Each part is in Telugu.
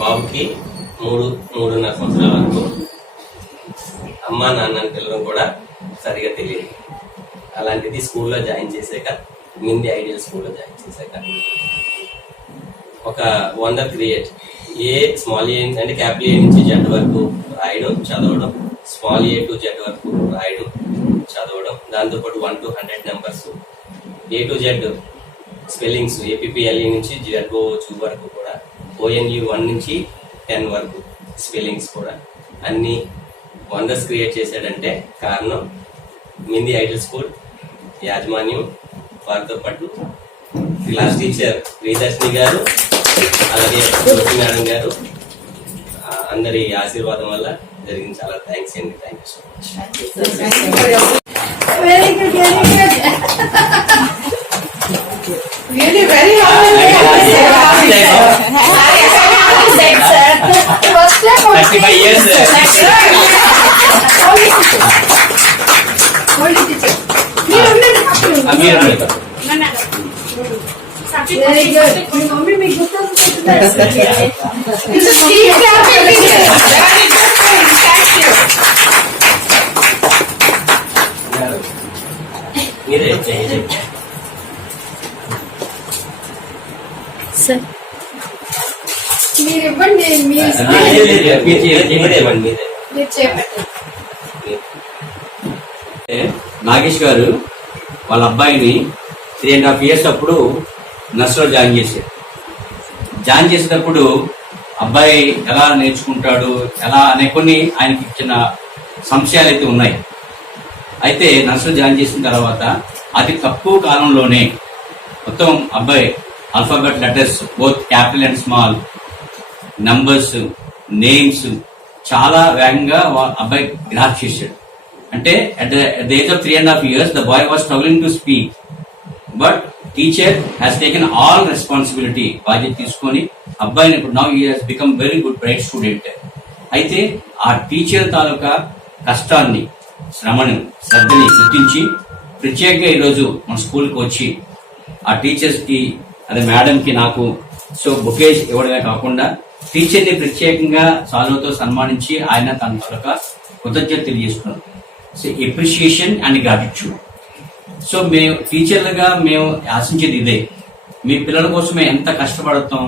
బాబుకి 3-3.5 సంవత్సరాల వరకు అమ్మా నాన్నని పిలవడం కూడా సరిగా తెలియదు. అలాంటిది స్కూల్లో జాయిన్ చేశాక, మింది ఐడియల్ స్కూల్లో జాయిన్ చేశాక ఒక వండర్ క్రియేట్. స్మాల్ ఏ అంటే క్యాపిటల్ ఏ నుంచి జెడ్ వరకు రాయడం, చదవడం, స్మాల్ ఏ టు జెడ్ వరకు రాయడం, చదవడం, దాంతోపాటు 1 to 100 numbers, A to Z spellings, APLE నుంచి జెడ్ఓ2 వరకు కూడా, ONU 1 నుంచి 10 వరకు స్పెల్లింగ్స్ కూడా అన్ని వండర్స్ క్రియేట్ చేశాడంటే కారణం మింది ఐడియల్ స్కూల్ యాజమాన్యం, వారితో పాటు క్లాస్ టీచర్ ప్రియదర్శిని గారు, అలాగే మేడం గారు, అందరి ఆశీర్వాదం వల్ల జరిగింది. చాలా థ్యాంక్స్ అండి. Thank you so much. Very good, very good. Very first time 35 years. Very good. Me mummy మీకు గుర్తొస్తుంది. This is Steve Campbell. Sir మీరు ఇవ్వండి, మీరు చేపట్టండి. నాగేష్ గారు వాళ్ళ అబ్బాయిని 3.5 years అప్పుడు నర్సులో జాయిన్ చేశారు. జాయిన్ చేసేటప్పుడు అబ్బాయి ఎలా నేర్చుకుంటాడు, ఎలా అనే కొన్ని ఆయనకి ఇచ్చిన సంశయాలు అయితే ఉన్నాయి. అయితే నర్సులో జాయిన్ చేసిన తర్వాత అతి తక్కువ కాలంలోనే మొత్తం అబ్బాయి alphabet letters, both capital and small, numbers, names చాలా వేగంగా అబ్బాయి గ్రాస్ప్ చేశాడు. అంటే at the age of 3.5 years the boy was struggling to speak, but teacher has taken all responsibility. బాధ్యత తీసుకొని అబ్బాయిని ఇప్పుడు now he has become very good bright student. అయితే ఆ టీచర్ తాలూకా కష్టాన్ని, శ్రమను, శ్రద్ధని గుర్తించి ప్రత్యేకంగా ఈరోజు మన స్కూల్కి వచ్చి ఆ టీచర్స్ కి, అదే మేడం కి, నాకు బొకేజ్ ఇవ్వడమే కాకుండా టీచర్ ని ప్రత్యేకంగా సాల్వతో సన్మానించి ఆయన తన తాలూకా కృతజ్ఞత తెలియజేసుకున్నాం. So appreciation and gratitude. So మేము టీచర్లుగా మేము ఆశించేది ఇదే. మీ పిల్లల కోసమే ఎంత కష్టపడతాం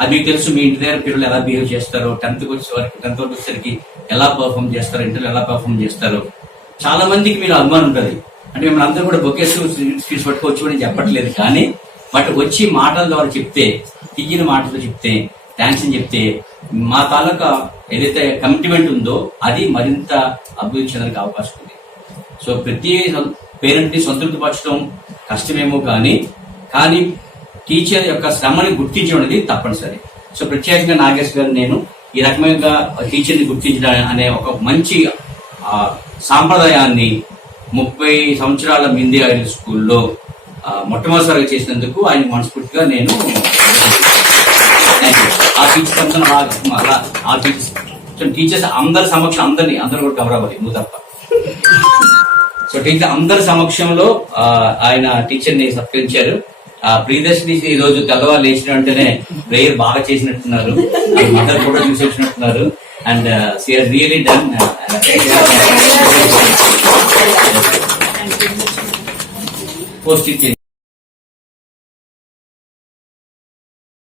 అది మీకు తెలుసు. మీ ఇంటి దగ్గర పిల్లలు ఎలా బిహేవ్ చేస్తారో, 10th వరకు వచ్చేసరికి ఎలా పర్ఫామ్ చేస్తారో, ఇంటర్లో ఎలా పర్ఫామ్ చేస్తారో చాలా మందికి మీరు అనుమానం ఉంటుంది. అంటే మిమ్మల్ని అందరూ కూడా బొకేస్ ఫీజు పట్టుకోవచ్చు అని చెప్పట్లేదు, కానీ బట్ వచ్చి మాటల ద్వారా చెప్తే, తీగిన మాటలు చెప్తే, థ్యాంక్స్ అని చెప్తే మా తాలూకా ఏదైతే కమిట్మెంట్ ఉందో అది మరింత అభివృద్ధి చెందడానికి అవకాశం ఉంది. సో ప్రతి పేరెంట్ ని సంతృప్తి పరచడం కష్టమేమో కానీ టీచర్ యొక్క శ్రమని గుర్తించడం అనేది తప్పనిసరి. సో ప్రత్యేకంగా నాగేష్ గారు నేను ఈ రకమైన టీచర్ ని గుర్తించడం అనే ఒక మంచి సాంప్రదాయాన్ని 30 సంవత్సరాల మింది ఐడియల్ స్కూల్లో మొట్టమొదటిసారిగా చేసినందుకు ఆయన మనస్ఫూర్తిగా నేను ఆ టీచర్స్ అందరి సమక్షం, అందరూ కూడా కవర్ అవ్వాలి, నువ్వు తప్ప. సో టీచర్ అందరి సమక్షంలో ఆయన టీచర్ ని సత్కరించారు. ప్రియదర్శిని ఈ రోజు తెల్లవారు లేచిన వెంటనే ప్రేయర్ బాగా చేసినట్టున్నారు, మదర్ కూడా చూసి వచ్చినట్టున్నారు. And she has really done post it